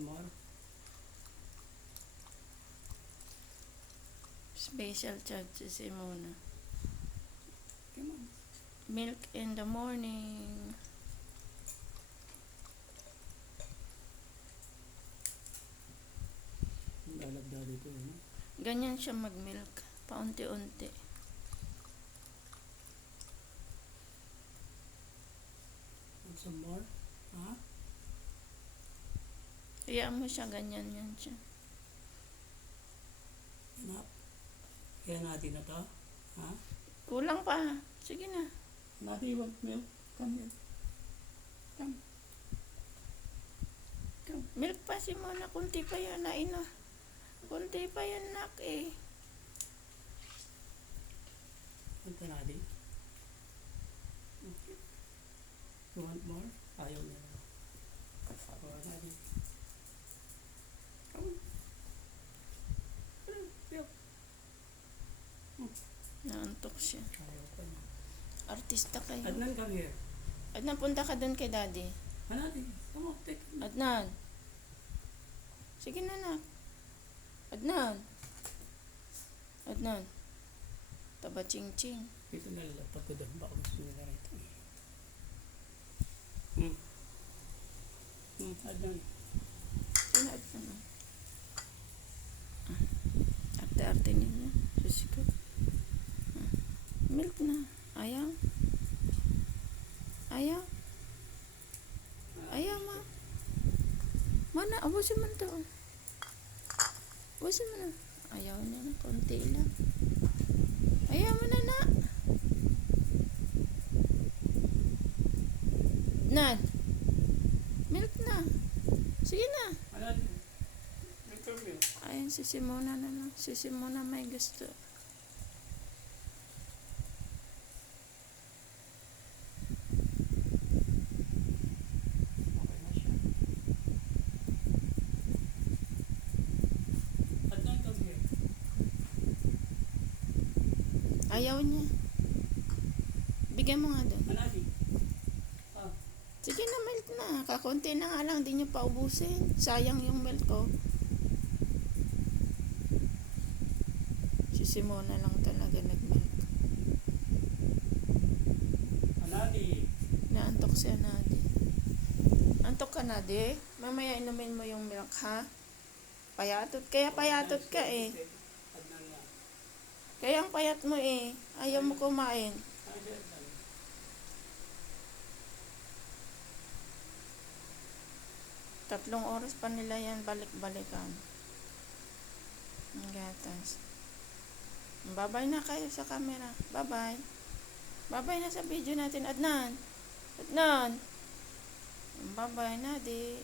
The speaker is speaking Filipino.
One more. Special chat si Simona. Come on. Milk in the morning. Lalagda dito yun. Ganyan siya mag-milk. Paunti-unti. Want some more? Ha? Hayaan mo siya, ganyan yan siya. Enough. Kaya natin na to. Ha? Kulang pa. Sige na. Natin, you want milk? Come here. Come. Come. Milk pa si Mona. Kunti pa yan na ina. Kunti pa yan nak eh. Punta natin. Okay. You want more? Ayaw niya. Kuha natin. Come. Milk. Naantok siya. Ayaw pa niya. Artista kayo. Adnan, come here. Adnan, punta ka dun kay daddy. Natin. Come on, take it. Adnan. Sige na nak. Adnan. Adnan. Taba ching-ching. Dito nalalapat ko doon. Baka gusto nila rito. Adnan. Sino Adnan? Arte-arte ninyo. Susikot. Milk na. Ayaw. Ayaw. Ayaw ma. Mana, abusin mo ito. Abusin mo na. Ayaw niya na. Konti lang. Ayaw mo na na. Nad. Milk na. Sige na. Adnan. Milk. Ayun, si Simona na lang. Si Simona may gusto. Okay na siya. Adnan, come here. Ayaw niya. Bigyan mo nga doon. Natin. Sige na, milk na. Kakunti na nga lang. Di niyo pa ubusin. Sayang yung milk ko. Si Simona lang talaga nag-milk. Natin. Naantok siya, Nadi. Antok ka, Nadi? Mamaya inumin mo yung milk, ha? Payatot. Kaya payatot ka eh. Adnan nga. Kaya ang payat mo eh. Ayaw mo kumain. Adnan. 3 oras pa nila yan balik-balikan. Ang gatas. Bye-bye na kayo sa camera. Bye-bye. Bye-bye na sa video natin, Adnan. Adnan. Bye-bye na, di.